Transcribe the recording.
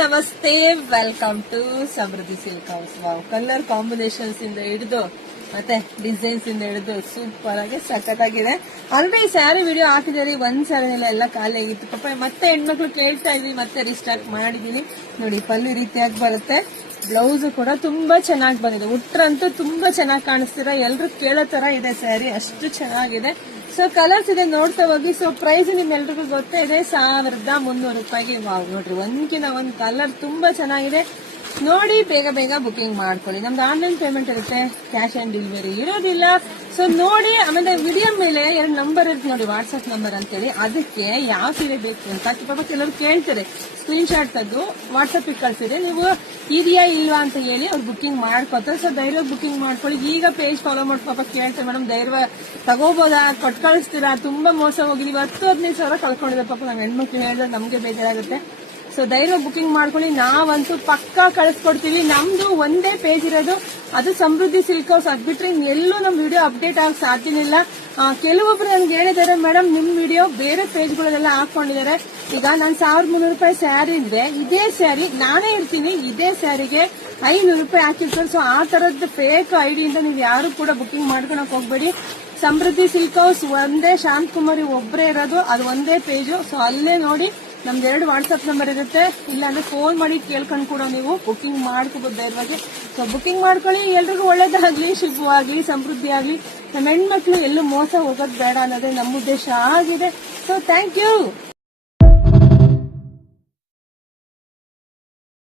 ನಮಸ್ತೆ, welcome to Samruddhi silk house. Wow, colour combinations ಇಂದ ಹಿಡಿದು ಮತ್ತೆ ಡಿಸೈನ್ಸ್ ಇಂದ ಹಿಡಿದು ಸೂಪರ್ ಆಗಿ ಸಖತ್ತಾಗಿದೆ. ಆಲ್ರೆಡಿ ಸ್ಯಾರಿ ವಿಡಿಯೋ ಹಾಕಿದ್ದೀರಿ, ಒಂದ್ ಸ್ಯಾರಿನೆಲ್ಲ ಎಲ್ಲ ಖಾಲಿ ಆಗಿತ್ತು. ಪಾಪ ಮತ್ತೆ ಹೆಣ್ಮಕ್ಳು ಕೇಳ್ತಾ ಇದ್ವಿ, ಮತ್ತೆ ರಿಸ್ಟಾರ್ಟ್ ಮಾಡಿದೀನಿ. ನೋಡಿ, ಪಲ್ಲು ರೀತಿಯಾಗಿ ಬರುತ್ತೆ. ಬ್ಲೌಸ್ ಕೂಡ ತುಂಬಾ ಚೆನ್ನಾಗಿ ಬಂದಿದೆ. ಉಟ್ರಂತೂ ತುಂಬಾ ಚೆನ್ನಾಗಿ ಕಾಣಿಸ್ತೀರಾ, ಎಲ್ರು ಕೇಳೋ ತರ ಇದೆ ಸ್ಯಾರಿ, ಅಷ್ಟು ಚೆನ್ನಾಗಿದೆ. ಸೊ ಕಲರ್ಸ್ ಇದೆ, ನೋಡ್ತಾ ಹೋಗಿ. ಸೊ ಪ್ರೈಸ್ ನಿಮ್ಮೆಲ್ರಿಗೂ ಗೊತ್ತೇ ಇದೆ, 1300 ರೂಪಾಯಿಗೆ. ವಾವ್, ನೋಡ್ರಿ, ಒಂದ್ಕಿನ ಒಂದ್ ಕಲರ್ ತುಂಬಾ ಚೆನ್ನಾಗಿದೆ. ನೋಡಿ, ಬೇಗ ಬೇಗ ಬುಕಿಂಗ್ ಮಾಡ್ಕೊಳ್ಳಿ. ನಮ್ದು ಆನ್ಲೈನ್ ಪೇಮೆಂಟ್ ಇರುತ್ತೆ, ಕ್ಯಾಶ್ ಆನ್ ಡೆಲಿವರಿ ಇರೋದಿಲ್ಲ. ಸೊ ನೋಡಿ, ಆಮೇಲೆ ವಿಡಿಯೋ ಮೇಲೆ 2 ನಂಬರ್ ಇರುತ್ತೆ ನೋಡಿ, ವಾಟ್ಸ್ಆಪ್ ನಂಬರ್ ಅಂತೇಳಿ. ಅದಕ್ಕೆ ಯಾವ ಸೀರೆ ಬೇಕು ಅಂತ ಪಾಪ ಕೆಲವರು ಕೇಳ್ತಾರೆ, ಸ್ಕ್ರೀನ್ ಶಾಟ್ ತೆಗೆದು ವಾಟ್ಸ್ಆಪ್ ಕಳ್ಸಿದ್ರೆ ನೀವು ಇದೆಯಾ ಇಲ್ವಾ ಅಂತ ಹೇಳಿ ಅವ್ರು ಬುಕಿಂಗ್ ಮಾಡ್ಕೋತಾರೆ. ಸೊ ಧೈರ್ಯ ಬುಕಿಂಗ್ ಮಾಡ್ಕೊಳ್ಳಿ. ಈಗ ಪೇಜ್ ಫಾಲೋ ಮಾಡಿ ಪಾಪ ಕೇಳ್ತಾರೆ, ಮೇಡಮ್ ಧೈರ್ಯ ತಗೋಬೋದಾ, ಕೊಟ್ಟು ಕಳಿಸ್ತೀರಾ, ತುಂಬಾ ಮೋಸ ಹೋಗಿದೀವಿ, 10-15 ಸಾವಿರ ಕಳ್ಕೊಂಡಿದೆ. ಪಾಪ ನಂಗೆ ಹೆಣ್ಮಕ್ಳು ಹೇಳಿದ್ರೆ ನಮ್ಗೆ ಬೇಜಾರಾಗುತ್ತೆ. ಸೊ ಧೈರ್ಯ ಬುಕಿಂಗ್ ಮಾಡ್ಕೊಳ್ಳಿ, ನಾವಂತೂ ಪಕ್ಕಾ ಕಳಿಸ್ಕೊಡ್ತೀವಿ. ನಮ್ದು ಒಂದೇ ಪೇಜ್ ಇರೋದು, ಅದು ಸಮೃದ್ಧಿ ಸಿಲ್ಕ್ ಹೌಸ್. ಅದ್ ಬಿಟ್ರೆ ಎಲ್ಲೂ ನಮ್ ವಿಡಿಯೋ ಅಪ್ಡೇಟ್ ಆಗಕ್ ಸಾಧ್ಯನಿಲ್ಲ. ಕೆಲವೊಬ್ರು ನನ್ಗೆ ಹೇಳಿದ್ದಾರೆ, ಮೇಡಮ್ ನಿಮ್ ವಿಡಿಯೋ ಬೇರೆ ಪೇಜ್ಗಳಲ್ಲೆಲ್ಲ ಹಾಕೊಂಡಿದ್ದಾರೆ. ಈಗ ನಾನು 1300 ರೂಪಾಯಿ ಸ್ಯಾರಿ ಇದ್ರೆ, ಇದೇ ಸ್ಯಾರಿ ನಾನೇ ಇರ್ತೀನಿ, ಇದೇ ಸ್ಯಾರಿಗೆ 500 ರೂಪಾಯಿ ಹಾಕಿರ್ತಾರೆ. ಸೊ ಆ ತರದ್ದು ಫೇಕ್ ಐಡಿಯಿಂದ ನೀವು ಯಾರು ಕೂಡ ಬುಕಿಂಗ್ ಮಾಡ್ಕೊಳಕ್ ಹೋಗ್ಬೇಡಿ. ಸಮೃದ್ಧಿ ಸಿಲ್ಕ್ ಹೌಸ್ ಒಂದೇ, ಶಾಂತಕುಮಾರಿ ಒಬ್ಬರೇ ಇರೋದು, ಅದು ಒಂದೇ ಪೇಜು. ಸೊ ಅಲ್ಲೇ ನೋಡಿ, ನಮ್ದು 2 ವಾಟ್ಸ್ಆಪ್ ನಂಬರ್ ಇರುತ್ತೆ. ಇಲ್ಲಾಂದ್ರೆ ಫೋನ್ ಮಾಡಿ ಕೇಳ್ಕೊಂಡು ಕೂಡ ನೀವು ಬುಕಿಂಗ್ ಮಾಡ್ಕೋಬಹುದು ಧೈರ್ಯವಾಗಿ. ಸೊ ಬುಕಿಂಗ್ ಮಾಡ್ಕೊಳ್ಳಿ. ಎಲ್ರಿಗೂ ಒಳ್ಳೇದಾಗ್ಲಿ, ಶುಭವಾಗ್ಲಿ, ಸಮೃದ್ಧಿ ಆಗ್ಲಿ. ನಮ್ಮ ಹೆಣ್ಮಕ್ಳು ಎಲ್ಲೂ ಮೋಸ ಹೋಗೋದು ಬೇಡ ಅನ್ನೋದೇ ನಮ್ಮ ಉದ್ದೇಶ ಆಗಿದೆ. So thank you.